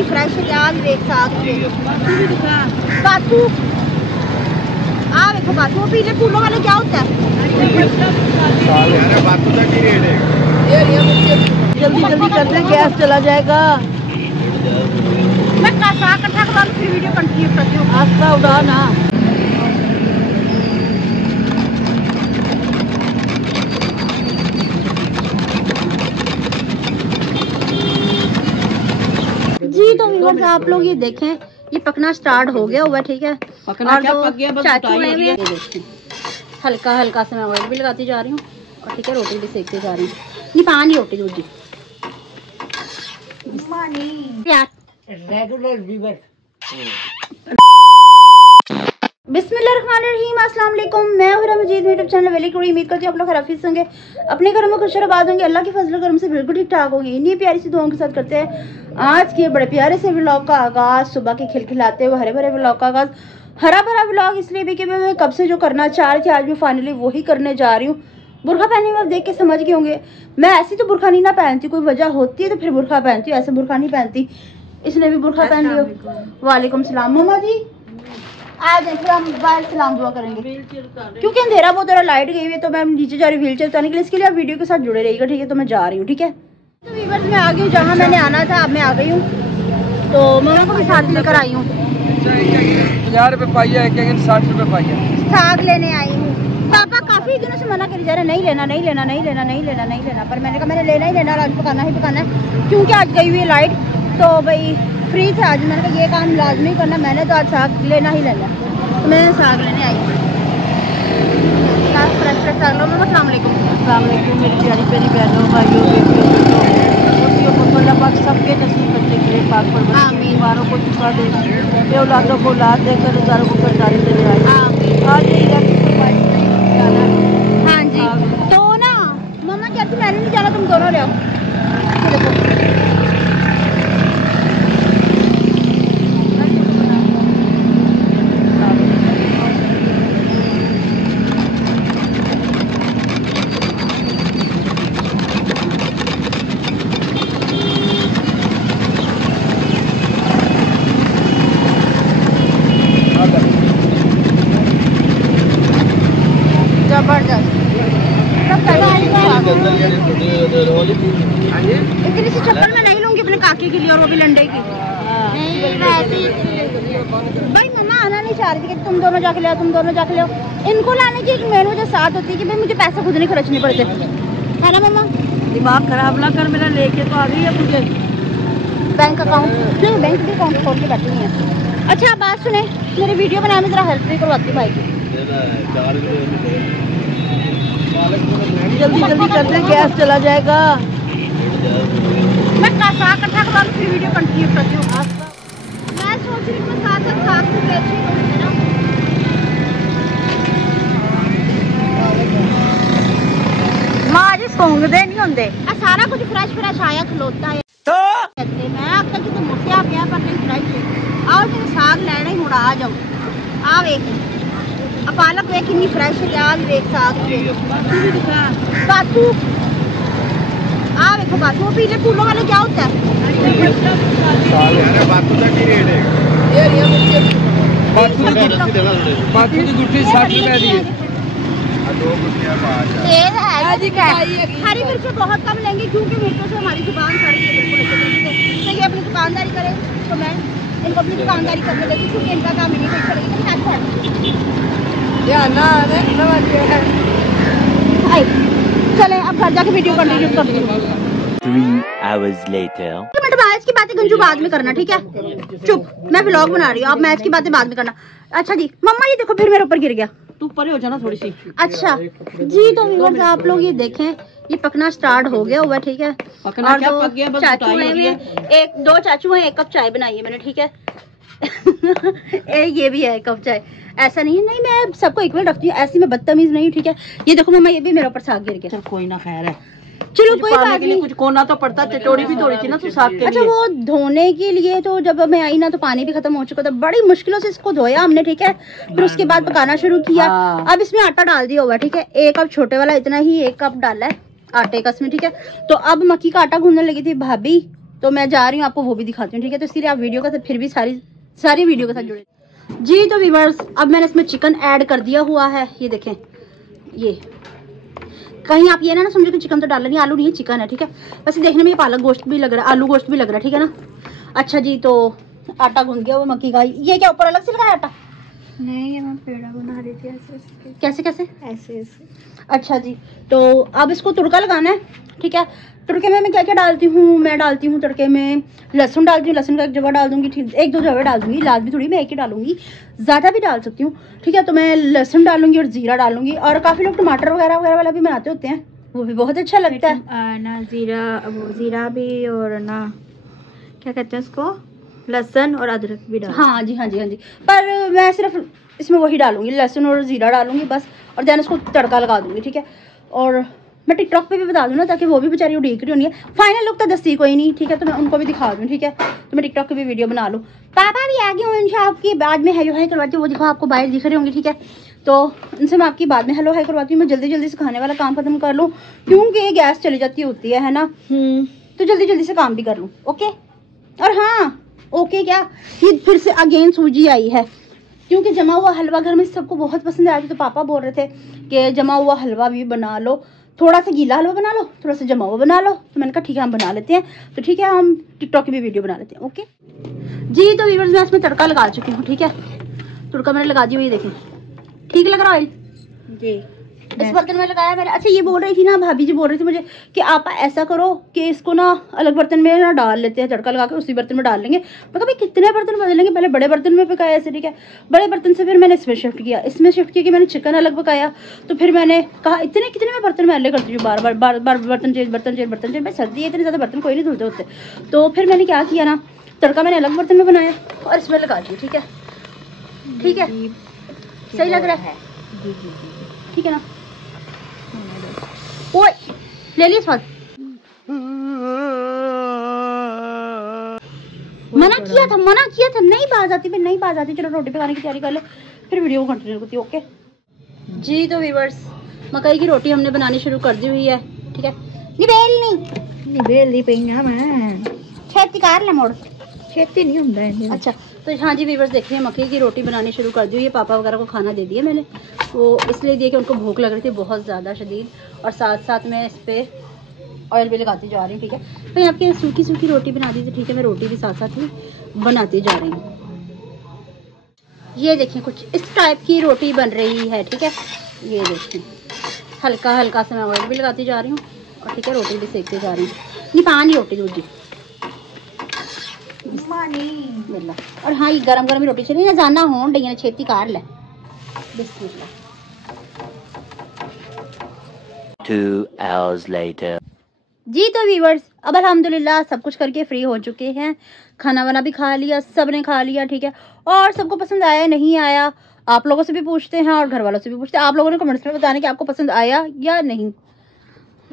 कितनी फ्रेश है यार। देख साथ बातू आ देखो बातू, वो पीले फूलों वाले क्या होता है? बातू का की रेट है? जल्दी जल्दी करते हैं, गैस चला जाएगा। मैं कसा इकट्ठा करवा लूं, फिर वीडियो कंटिन्यू करती हूँ। आस्था उड़ा ना। जी तो व्यूअर्स आप लोग ये देखें, ये पकना स्टार्ट हो गया हुआ है, ठीक है। पकना क्या पक गया, बस चाचू उताई ने हुई है। हल्का हल्का से मैं ऑयल भी लगाती जा रही हूँ और ठीक है रोटी भी सेकती जा रही हूँ। नहीं पानी रोटी दूसरी यार रेगुलर व्यूअर। बिस्मिल्लाहिर्रहमानिर्रहीम, अस्सलाम वालेकुम। मैं हूं मजीद, यूट्यूब चैनल वेली कुड़ी। उम्मीद करती हूँ आप लोग खराफिज होंगे, अपने घरों में खुश आबाद होंगे, अल्लाह के फजल करम से बिल्कुल ठीक ठाक होंगे। इन्हीं प्यारी सी दुआओं के साथ करते हैं आज के बड़े प्यारे से व्लॉग का आगाज। सुबह के खिलखिलाते हुए हरे भरे व्लॉग का आगाज। हरा भरा व्लॉग इसलिए भी कि मैं कब से जो करना चाह रही थी आज मैं फाइनली वही करने जा रही हूँ। बुरखा पहनने में आप देख के समझ गए होंगे, मैं ऐसी तो बुरखा नहीं ना पहनती, कोई वजह होती है तो फिर बुरखा पहनती हूँ, ऐसे बुरखा नहीं पहनती। इसने भी बुरखा पहन लिया। वालेकुम सलाम मामा जी, आ जाए फिर हम बाहर सलाम दुआ करेंगे क्योंकि अंधेरा बहुत हो, लाइट गई हुई है तो मैं नीचे जा रही हूँ व्हील चेयर उतारने के लिए। इसके लिए आप वीडियो के साथ जुड़े रहिएगा, ठीक है। तो मैं जा रही हूँ, ठीक है। तो वीवर्स मैं आ गई हूँ जहाँ मैंने आना था, अब मैं आ गई हूँ। तो मामा को भी साथ लेकर आई हूँ। 50 रुपए पाइया है, 60 रुपए पाइया। साग लेने आई हूँ। पापा काफी दिनों से मना कर जा रहे, नहीं लेना नहीं लेना नहीं लेना नहीं लेना नहीं लेना, पर मैंने कहा मैंने लेना ही लेना, आज पकाना ही पकाना है क्योंकि आज गई हुई है लाइट। तो भाई फ्री थे आज, मैंने कहा ये काम लाजमी करना, मैंने तो आज साग लेना ही लेना। तो मैं साग लेने आई हूँ। फ्रेश फ्रेश साग लो। अस्सलाम वालेकुम। अस्सलाम वालेकुम मेरी प्यारी प्यारी बहनों भाइयों बेटियों अल्लाह पाक सबके नसीब बच्चे के पाक पर बीमारों को चुका दे, औलादों को औलाद देकर रोज़गारों को करदारी दे रहा है। आज यही जाना। हाँ जी तो ना मम्मा कहती मैंने नहीं जाना, तुम दोनों ले आओ। इतनी सी चप्पल मैं नहीं लूंगी अपने काकी के लिए, और वो भी लंडे की। भाई मम्मा आना नहीं चाह रही थी कि तुम दोनों जाके ले आओ, तुम दोनों जाके ले आओ। इनको लाने की एक मेन वजह साथ होती है कि भाई मुझे पैसे खुद नहीं खर्चने पड़ते, है ना मम्मा। दिमाग खराब ना कर मेरा, लेके तो आ गई है मुझे बैंक अकाउंट नहीं, बैंक भी अकाउंट खोल के बैठी हुई है। अच्छा बात सुने, मेरी वीडियो बनाने में जरा हेल्प भी करवाती भाई की। जल्दी जल्दी करते हैं, गैस चला जाएगा। मैं साग इकट्ठा करवा लूं, फिर वीडियो कंटिन्यू करती हूँ। मैं सोच रही हूँ साथ साथ साग को बेच रही हूँ ना। मां जी सोंगदे नहीं होंगे, सारा कुछ फ्रेश फ्रेश आया खलोता है तो मैं आपका जो मुझसे आ गया पर नहीं फ्रेश है। आओ जो साग लेना ही मुड़ा आ जाओ। आ वेख पालक वेख कितनी फ्रेश है यार। वेख साग बातू आ देखो बातू, वो पीले फूलों वाले क्या होता है? बातू का की रेट है? बातू की गुट्ठी 60 रुपए दी है। तेज है हरी मिर्च बहुत कम लेंगे क्योंकि मिर्चों से हमारी दुकान खड़ी है बिल्कुल अच्छे तरीके से। तो ये अपनी दुकानदारी करें तो मैं इनको अपनी दुकानदारी करने देती क्योंकि इनका काम नहीं कोई चलेगी। चले अब घर जाके वीडियो कंटिन्यू करती हूँ। 3 hours later. मैच की बातें गंजू बाद में करना, ठीक है। चुप, मैं व्लॉग बना रही हूँ, आप मैच की बातें बाद में करना। अच्छा जी मम्मा ये देखो फिर मेरे ऊपर गिर गया, तू परे हो जाना थोड़ी सी। अच्छा जी तो व्यूअर्स आप लोग ये देखें, ये पकना स्टार्ट हो गया हुआ है, ठीक है। पकना क्या पक गया, बस चाचू हैं, एक दो चाचू हैं, 1 कप चाय बनाई है मैंने, ठीक है। ये भी है 1 कप चाय, ऐसा नहीं है, नहीं मैं सबको इक्वल रखती हूँ, ऐसी मैं बदतमीज नहीं, ठीक है। ये देखो मम्मा ये भी मेरे ऊपर साग गिर गया। चल कोई ना, खैर है, चलो कोई बात नहीं। कुछ कोना तो पड़ता, चटोरी भी थोड़ी थी ना तू साग के लिए। अच्छा वो धोने के लिए तो जब मैं आई ना तो पानी भी खत्म हो चुका था, बड़ी मुश्किलों से इसको धोया हमने, ठीक है। फिर उसके बाद पकाना शुरू किया। अब इसमें आटा डाल दिया हुआ, ठीक है। 1 कप छोटे वाला इतना ही 1 कप डाला है आटे का इसमें, ठीक है। तो अब मक्की का आटा गूंदने लगी थी भाभी तो मैं जा रही हूँ, आपको वो भी दिखाती हूँ, ठीक है। तो इसलिए आप वीडियो का फिर भी सारी वीडियो के साथ जुड़े जी। तो व्यूअर्स, अब मैंने इसमें चिकन ऐड कर दिया हुआ है, ये देखें। ये कहीं आप ये ना समझो कि चिकन तो डाल नहीं, आलू नहीं चिकन है, ठीक है। वैसे देखने में ये पालक गोश्त भी लग रहा है, आलू गोश्त भी लग रहा है, ठीक है ना। अच्छा जी, तो आटा गूंद गया वो मक्की का। ये क्या ऊपर अलग से लगाया आटा? नहीं, ये मैं पेड़ा बना रही थी ऐसे कैसे कैसे ऐसे। अच्छा जी, तो अब इसको तुड़का लगाना है, ठीक है। तुड़के में मैं क्या क्या डालती हूँ, मैं डालती हूँ तड़के में लहसुन डालती हूँ, लहसुन का एक जगह डाल दूंगी, ठीक, 1-2 जगह डाल दूंगी, लाल भी थोड़ी मैं एक ही डालूंगी, ज़्यादा भी डाल सकती हूँ, ठीक है। तो मैं लहसुन डालूंगी और जीरा डालूंगी, और काफ़ी लोग टमाटर वगैरह वाला भी बनाते होते हैं, वो भी बहुत अच्छा लगता है ना। जीरा भी, और ना क्या कहते हैं उसको, लहसुन और अदरक भी डाल। हाँ जी हाँ जी हाँ जी, पर मैं सिर्फ इसमें वही डालूंगी, लहसुन और जीरा डालूंगी बस, और देन उसको तड़का लगा दूंगी, ठीक है। और मैं टिकटॉक पे भी बता दूँ ना, ताकि वो भी बेचारी उड़ीक रही होनी है। फाइनल लुक तो दस्ती कोई नहीं, ठीक है, तो मैं उनको भी दिखा दूँ, ठीक है। तो मैं टिकटॉक की भी वीडियो बना लूँ। पापा भी आ गए हूँ, इनसे आपकी बाद में हेलो हाई करवाती हूँ, वो दिखो आपको बाहर दिख रही होंगी, ठीक है। तो उनसे मैं आपकी बाद में हेलो हाई करवाती हूँ। मैं जल्दी से खाने वाला काम खत्म कर लूँ, क्योंकि गैस चली जाती होती है ना, तो जल्दी से काम भी कर लूँ, ओके। और हाँ, ओके क्या, ये फिर से अगेन सूजी आई है, क्योंकि जमा हुआ हलवा घर में सबको बहुत पसंद आया था। तो पापा बोल रहे थे कि जमा हुआ हलवा भी बना लो, थोड़ा सा गीला हलवा बना लो, थोड़ा सा जमा हुआ बना लो। तो मैंने कहा ठीक है, हम बना लेते हैं। तो ठीक है, हम टिकटॉक की भी वीडियो बना लेते हैं, ओके जी। तो व्यूअर्स, मैं इसमें तड़का लगा चुकी हूँ, ठीक है। तड़का मैंने लगा दिया, ये देखें, ठीक लग रहा है जी। इस बर्तन में लगाया मैंने। अच्छा, ये बोल रही थी ना, भाभी जी बोल रही थी मुझे कि आप ऐसा करो कि इसको ना अलग बर्तन में ना डाल लेते हैं, तड़का लगा के उसी बर्तन में डाल लेंगे। मैं कहा कितने बर्तन बदलेंगे, पहले बड़े बर्तन में पकाया ऐसे, ठीक है। बड़े बर्तन से फिर मैंने इसमें शिफ्ट किया कि मैंने चिकन अलग पकाया। तो फिर मैंने कहा इतने कितने में बर्तन मैले करती हूँ, बार बार बर्तन चेंज भाई सर्दी है, इतने ज़्यादा बर्तन कोई नहीं धुलते होते। तो फिर मैंने क्या किया ना, तड़का मैंने अलग बर्तन में बनाया और इसमें लगा दिया, ठीक है। ठीक है, सही लग रहा है, ठीक है ना। ओए, ले लिया स्वाद। मना किया था, नहीं बाज आती, फिर नहीं बाज आती। चलो रोटी पकाने की तैयारी कर ले, फिर वीडियो को कंटिन्यू करती हूँ, ओके जी। तो व्यूअर्स, मकई की रोटी हमने बनानी शुरू कर दी हुई है, ठीक है। बेल दी पई ना मैं, खेती कार ले मोड़, खेती नहीं होता है। अच्छा, तो हाँ जी व्यूअर्स, देखिए मकई की रोटी बनानी शुरू कर दी हुई है। पापा वगैरह को खाना दे दिया मैंने, वो इसलिए दिया कि उनको भूख लग रही थी बहुत ज़्यादा शदीद, और साथ मैं इस पर ऑयल भी लगाती जा रही हूँ, ठीक है। तो आपके सूखी रोटी बना दी थी, ठीक है। मैं रोटी भी साथ ही बनाती जा रही हूँ। ये देखिए, कुछ इस टाइप की रोटी बन रही है, ठीक है। ये देखिए, हल्का सा मैं ऑयल भी लगाती जा रही हूँ, और ठीक है, रोटी भी सेकती जा रही हूँ। नहीं पानी रोटी दूजी मिला। और हाँ, ये गरम ही रोटी चली ना, जाना हो डैया ने छेती कार ले। 2 hours later. जी तो व्यूअर्स, अब अल्हम्दुलिल्लाह सब कुछ करके फ्री हो चुके हैं। खाना वाना भी खा लिया, सब ने खा लिया, ठीक है। और सबको पसंद आया नहीं आया, आप लोगों से भी पूछते हैं और घर वालों से भी पूछते हैं। आप लोगों ने कमेंट्स में बताना कि आपको पसंद आया या नहीं।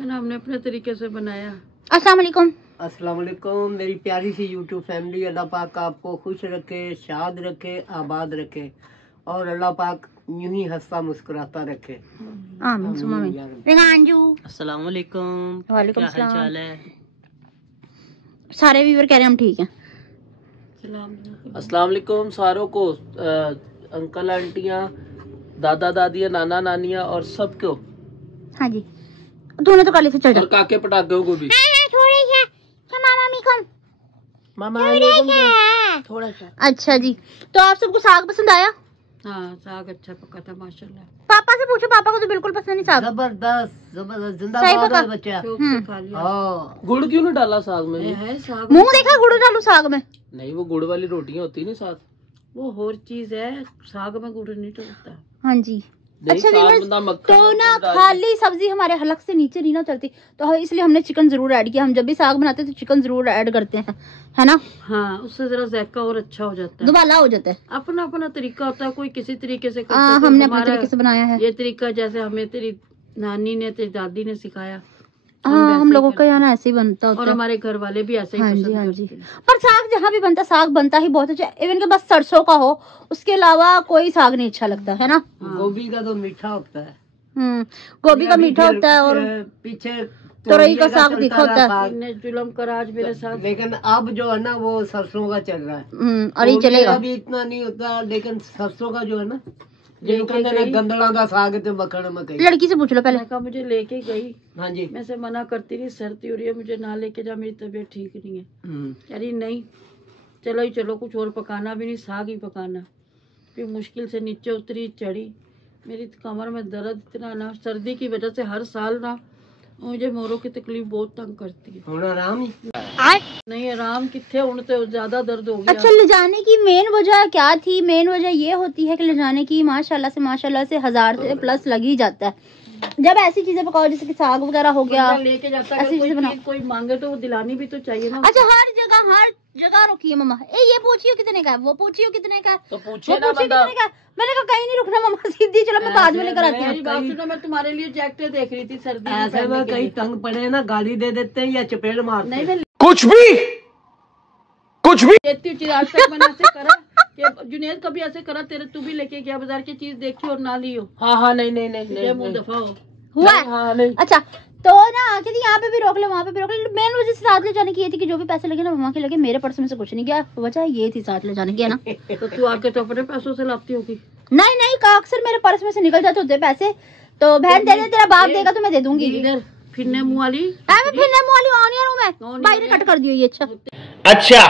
हमने अपने तरीके से बनाया। अस्सलाम वालेकुम। अस्सलाम वालेकुम मेरी प्यारी सी यूट्यूब फैमिली। अल्लाह पाक आपको खुश रखे, शाद रखे, आबाद रखे, और अल्लाह पाक यूं ही हंसता मुस्कुराता रखे। आमीन सुमा आमीन। रिंगांजू, अस्सलाम वालेकुम। वालेकुम क्या हाल सलाम। चाल है? सारे व्यूअर कह रहे हैं हम ठीक हैं। अस्सलाम वालेकुम सारों को, अंकल आंटियाँ, दादा दादियाँ, नाना नानियाँ और सबको। हाँ जी, तूने तो कल से चल जा। और काके पटाखों को भी। मामा थोड़ा सा। अच्छा जी, तो आप सबको साग पसंद आया? हाँ, साग अच्छा पका था माशाल्लाह। पापा से पूछो, पापा को तो बिल्कुल पसंद नहीं साग। जबरदस्त सही जिंदाबाद पका। है बच्चा। शौक से खा लिया। हाँ, गुड़ क्यों नहीं डाला साग में? ये है साग, मुंह देखा गुड़ डालू साग में? नहीं, वो गुड़ वाली रोटियां होती है ना साथ। वो और चीज है, साग में गुड़ नहीं डलता। हाँ जी। नहीं, अच्छा साग व्यूअर्स, बंदा मक्खन तो ना डाल के- खाली सब्जी हमारे हलक से नीचे नहीं ना चलती, तो इसलिए हमने चिकन जरूर ऐड किया। हम जब भी साग बनाते हैं तो चिकन जरूर ऐड करते हैं, है ना। हाँ, उससे जरा जायका और अच्छा हो जाता है। दुबाला हो जाता है। अपना अपना तरीका होता है, कोई किसी तरीके से करता है। हमने अपने हमारा तरीके से बनाया है। ये तरीका जैसे हमें तेरी नानी ने, तेरी दादी ने सिखाया, हाँ, वैसे हम ही लोगों का करते यहाँ ना ऐसे ही बनता और होता है। हमारे घर वाले भी ऐसे ही हाँ जी, पसंद हाँ जी। करते हैं। पर साग जहाँ भी बनता, साग बनता ही बहुत अच्छा। इवन के बस सरसों का हो, उसके अलावा कोई साग नहीं अच्छा लगता है ना। गोभी का तो मीठा होता है। गोभी का अभी मीठा फिर, होता है। और पीछे तोरई का साग चलता दिखा होता है। रहा, इनने जुल्म करा आज मेरे साथ। लेकिन अब जो है ना वो सरसों का चल रहा है। और ये तोरी चलेगा। अभी इतना नहीं होता, लेकिन सरसों का जो है ना लेके गई। गंदला का साग ते मक्खन मकई। लड़की से पूछ लो पहले। मैंने कहा मुझे लेके गई, हाँ जी। मैं से मना करती रही, सर्दी हो रही है मुझे ना लेके जा, मेरी तबीयत ठीक नहीं है। कह रही नहीं चलो ही चलो, कुछ और पकाना भी नहीं, साग ही पकाना। फिर मुश्किल से नीचे उतरी, चढ़ी, मेरी कमर में दर्द इतना ना, सर्दी की वजह से हर साल ना मुझे मोरों की तकलीफ बहुत तंग करती है। थोड़ा आराम ही। नहीं आराम कितने, उनते ज्यादा दर्द हो गया। अच्छा, ले जाने की मेन वजह क्या थी? मेन वजह ये होती है कि ले जाने की माशाल्लाह से 1000 से प्लस लग ही जाता है। जब ऐसी चीजें पकाओ जैसे कि साग वगैरह हो गया, बंदा लेके जाता है, ऐसी अगर कोई चीजें बनाओ। चीज कोई मांगे तो वो दिलानी भी तो चाहिए ना। अच्छा, हर जगह रोकी है मम्मा। ये पूछियो कितने का है, वो पूछियो कितने का है, तो वो पूछे ना पूछियो बंदा। कितने का है। मैंने कहा कहीं नहीं रुकना मम्मा, सीधी चलो मैं बाद में लेकर आती मेरी हूँ। बात सुनो, मैं तुम्हारे लिए जैकेटें देख रही थी सर्दी में ऐसे पहनने में के कहीं लिए। तंग पड़े ना गाली दे देते हैं या चपेट मारते नहीं हैं। मैं कुछ भी देती हूँ चीज, आज तक मैंने ऐसे करा कि जुनेद कभी ऐसे करा तेरे, तू भी लेके गया बाजार की चीज देखी और ना लियो, हाँ नहीं नहीं नहीं ये नहीं, मुंह नहीं। दफा हो। हुआ है? हाँ नहीं। अच्छा, तो ना कहती यहाँ पे भी रोक लो, वहाँ पे भी रोक लो। मेन वजह से साथ ले जाने की ये थी कि जो भी पैसे लगे ना मम्मा के लगे, मेरे पर्स में से कुछ नहीं गया। वजह ये थी साथ ले जाने की, है ना। तो तू आके तो अपने पैसों से लाती होगी। नहीं का अक्सर मेरे पर्स में से निकल जाते होते पैसे, तो बहन दे दे, तेरा बाप देगा तो मैं दे दूंगी। इधर फिरने मुंह वाली। मैं फिर मोली ऑनियन हूँ मैं, ऑनियन बाहर है। कट कर दियो ये। अच्छा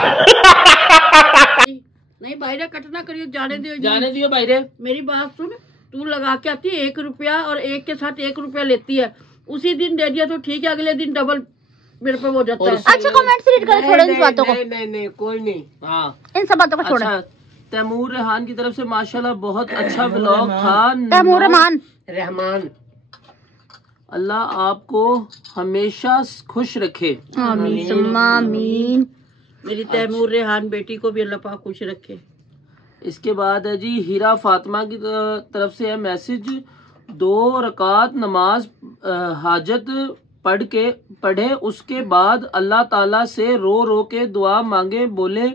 नहीं बाहर कट ना करियो, जाने दियो। जाने दियो भाई रे। मेरी बात सुन, तू लगा के आती है 1 रुपया और एक के साथ 1 रुपया लेती है, उसी दिन दे दिया तो ठीक है, अगले दिन डबल मेरे पे हो जाता है। अच्छा, कमेंट्स रीड कर, छोड़ो इन बातों को, नहीं कोई नहीं। हाँ इन सब बातों को छोड़ो। अच्छा, तैमूर रेहान की तरफ से माशाल्लाह बहुत अच्छा व्लॉग था। तैमूर रहमान, रहमान, अल्लाह आपको हमेशा खुश रखे। आमीन सुम्मा आमीन। मेरी तैमूर रेहान बेटी को भी अल्लाह पाक खुश रखे। इसके बाद है जी हीरा फातिमा की तरफ से है मैसेज, 2 रकात नमाज हाजत पढ़े, उसके बाद अल्लाह ताला से रो के दुआ मांगे, बोले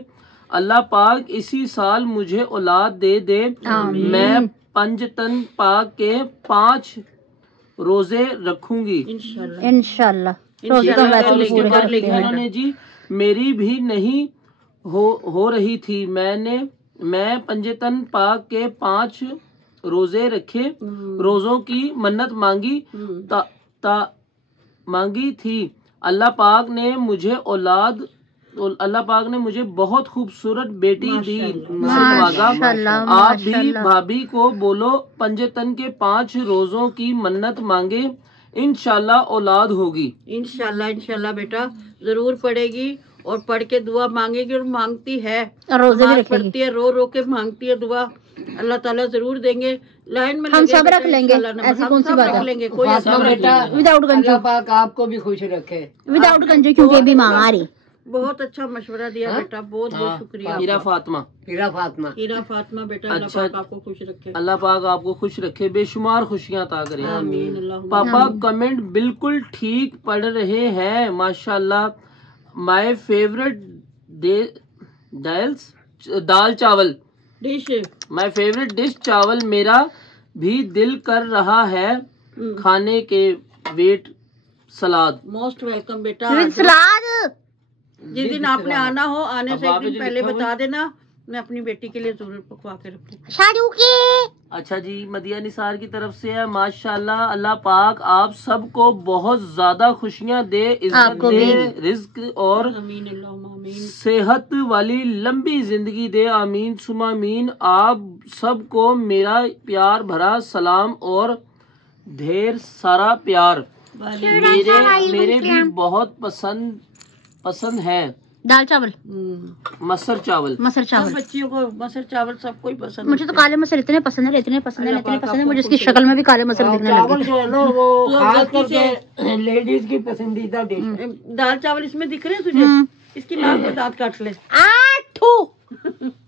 अल्लाह पाक इसी साल मुझे औलाद दे दे, मैं पंजतन पाक के 5 रोजे रखूंगी इंशाल्लाह। इंशाल्लाह रोजे तो वैसे भी पूरे और करते लिखा हैं। उन्होंने जी, मेरी भी नहीं हो रही थी, मैं पंजतन पाक के 5 रोजे रखे, रोजों की मन्नत मांगी थी। अल्लाह पाक ने मुझे बहुत खूबसूरत बेटी दी, माशाल्लाह, आप भी माशाल्लाह। भाभी को बोलो पंजतन के 5 रोजों की मन्नत मांगे, इंशाल्लाह औलाद होगी। इंशाल्लाह बेटा जरूर पढ़ेगी और पढ़ के दुआ मांगेगी, और मांगती है, और रोजे भी नमाज रखेगी। पढ़ती है, रो के मांगती है दुआ, अल्लाह ताला जरूर देंगे। लाइन में हम लगे सब बेटा, रख लेंगे, इंशाल्लाह नमाज ऐसी हम कौन सी सब बात रख है। लेंगे, कोई ऐसा फातिमा बेटा, विदाउट गंजू, अल्लाह पाक आपको भी खुश रखे। विदाउट गंजू, क्योंकि बीमारी। बहुत अच्छा मशवरा दिया बेटा, बहुत बहुत शुक्रिया। हीरा फातिमा, हीरा फातिमा, हीरा फातिमा बेटा, अल्लाह अच्छा। पाक आपको खुश रखे। अल्लाह पाक आपको खुश रखे, बेशुमार खुशियां अता करे। आमीन अल्लाहुम्मा। पापा कमेंट बिल्कुल ठीक पढ़ रहे हैं माशाल्लाह। माय फेवरेट दाल चावल, डिश माय फेवरेट डिश चावल, मेरा भी दिल कर रहा है खाने के। वेट सलाद, मोस्ट वेलकम बेटा। सलाद जिस दिन आपने आना हो, आने से एक अब दिन जो पहले लिखा हुआ बता देना, मैं अपनी बेटी के लिए जरूर पकवा के रखूंगी। शादू के। अच्छा जी, मदिया निसार की तरफ से है माशाल्लाह। अल्लाह पाक आप सबको बहुत ज्यादा खुशियां दे, इज्जत आपको दे, भी। रिज्क और आमीन अल्लाहुम्मा आमीन। सेहत वाली लंबी जिंदगी दे, आमीन सुमा आमीन। आप सबको मेरा प्यार भरा सलाम और ढेर सारा प्यार। मेरे भी बहुत पसंद है दाल चावल, मसर चावल। मसर सब चावल। बच्चियों को मसर चावल सबको ही पसंद मुझे तो काले मसर इतने पसंद है, इतने पसंद है, अल्लाह इतने पाक पसंद है, आपको मुझे इसकी खुश शक्ल में भी काले मसर दिखने चावल लगे। जो है ना वो तो खास गलती करके लेडीज की पसंदीदा डिश है। दाल चावल इसमें दिख रहे हैं तुझे? इसकी नाक में दांत काट ले।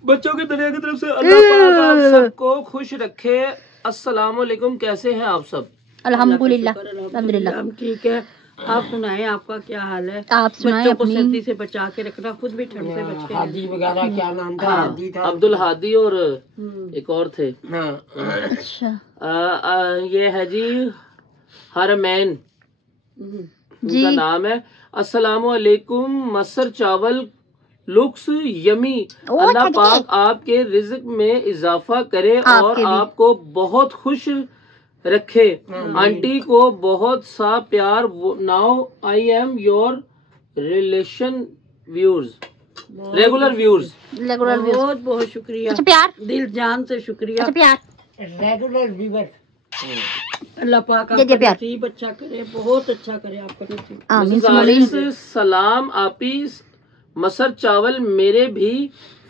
बच्चों की दुनिया की तरफ से अल्लाह पाक आप सबको खुश रखे। अस्सलाम वालेकुम, कैसे हैं आप सब? अल्हम्दुलिल्लाह, अल्हम्दुलिल्लाह। हम ठीक है, आप सुनाएं आपका क्या हाल है? आप सुनाएं बच्चों को अपनी। सर्दी से बचा के रखना, खुद भी ठंड से बच के रहना। हादी वगैरह क्या नाम था? हाँ, हादी था। अब्दुल हादी और एक और थे। हाँ, अच्छा, ये है जी हरमैन। उनका नाम है। अस्सलामु अलैकुम, मसर चावल लुक्स यमी, अल्लाह पाक आपके रिज़्क में इजाफा करे और आपको बहुत खुश रखे। आंटी को बहुत सा प्यार। Now I am your relation viewers, regular viewers. बहुत बहुत शुक्रिया। अच्छा प्यार, दिल जान से शुक्रिया। अच्छा प्यार, रेगुलर व्यूअर। अल्लाह पाक आपका नसीब अच्छा करे, बहुत अच्छा करे आपका नसीब। आमीन। सलाम आपी, मसर चावल मेरे भी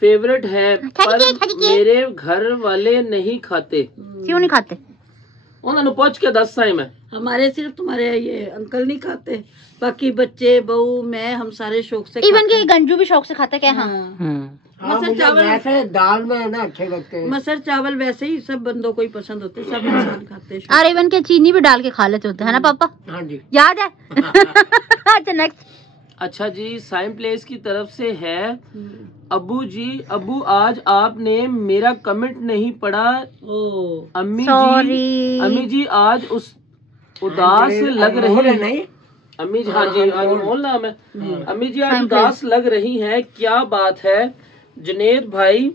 फेवरेट है पर मेरे घर वाले नहीं खाते। क्यों नहीं खाते? उन्होंने पूछ के 10 साल में। हमारे सिर्फ तुम्हारे ये अंकल नहीं खाते, बाकी बच्चे बहू मैं हम सारे शौक से इवन के गंजू भी शौक से खाता क्या? हाँ, मसर चावल वैसे दाल में ना अच्छे लगते हैं। मसर चावल वैसे ही सब बंदों को ही पसंद होते हैं, सब इंसान खाते हैं। और इवन के चीनी भी डाल के खा लेते होते हैं ना पापा? हाँ जी, याद है। अच्छा नेक्स्ट। अच्छा जी, साइम प्लेस की तरफ से है। अबू जी, अबू आज आपने मेरा कमेंट नहीं पढ़ा। अम्मी जी आज उदास लग रही है। अम्मी जी, हाँ जी, आज मोहन नाम है। अम्मी जी आज उदास लग रही है, क्या बात है? जुनेद भाई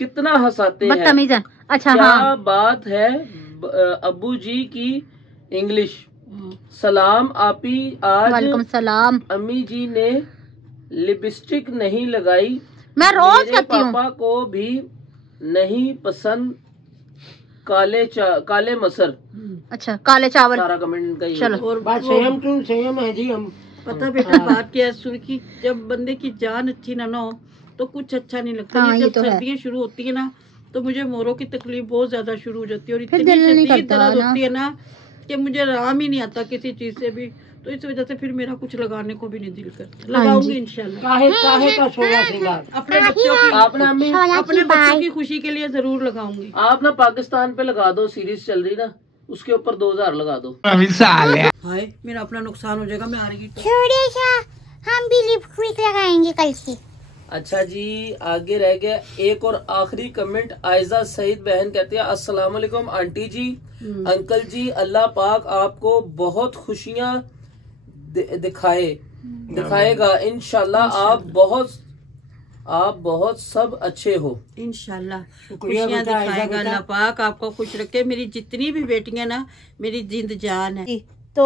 कितना हंसाते हैं। अच्छा क्या हाँ, बात है? अबू जी की इंग्लिश। सलाम आपी, आज वालेकुम सलाम। अम्मी जी ने लिपस्टिक नहीं लगाई। मैं रोज मेरे करती हूँ। पापा को भी नहीं पसंद काले मसर। अच्छा काले चावल। सारा कमेंट का ही चलो। और बात सेम टू सेम है जी। हम पता बेटा बात क्या है, सुर्खी जब बंदे की जान अच्छी ना हो तो कुछ अच्छा नहीं लगता। हाँ, ये ये जब तो है। सर्दियाँ शुरू होती है ना तो मुझे मोरों की तकलीफ बहुत ज्यादा शुरू हो जाती है और फिर इतनी दिल नहीं शदीद करता दर्द ना। होती है ना कि मुझे आराम ही नहीं आता किसी चीज से भी। तो इस वजह से फिर मेरा कुछ लगाने को भी नहीं दिल करता। लगाऊंगी इंशाल्लाह। काहे काहे का सोया सिंगार। अपने बच्चों की आपने अम्मी अपने बच्चों की खुशी के लिए जरूर लगाऊंगी। आप ना पाकिस्तान पे लगा दो, सीरीज चल रही ना, उसके ऊपर 2000 लगा दो। हाय मेरा अपना नुकसान हो जाएगा। मैं आ रही हम भी लिपस्टिक लगाएंगे कल से। अच्छा जी, आगे रह गया एक और आखिरी कमेंट। आयजा सईद बहन कहती है, अस्सलाम वालेकुम आंटी जी, अंकल जी, अल्लाह पाक आपको बहुत खुशियाँ दिखाएगा इंशाल्लाह। आप बहुत सब अच्छे हो इंशाल्लाह। शुक्रिया खुशियाँ बेटा, दिखाएगा अल्लाह पाक, आपको खुश रखे। मेरी जितनी भी बेटियां ना मेरी जिंद जान है। तो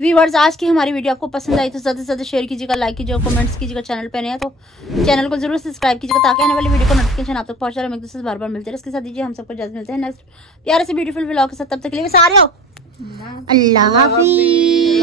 व्यूअर्स आज की हमारी वीडियो आपको पसंद आई तो ज़्यादा से ज़्यादा शेयर कीजिएगा, लाइक कीजिएगा, कमेंट्स कीजिएगा। चैनल पे नए हैं तो चैनल को जरूर सब्सक्राइब कीजिएगा ताकि आने वाली वीडियो को नोटिफिकेशन आप तक पहुंच रहा है। हम एक दूसरे से बार बार मिलते हैं। इसके साथ दीजिए हम सबको इजाजत। मिलते हैं नेक्स्ट प्यारे से ब्यूटीफुल व्लॉग के साथ। तब तक के लिए सारे हो अल्लाह हाफिज़।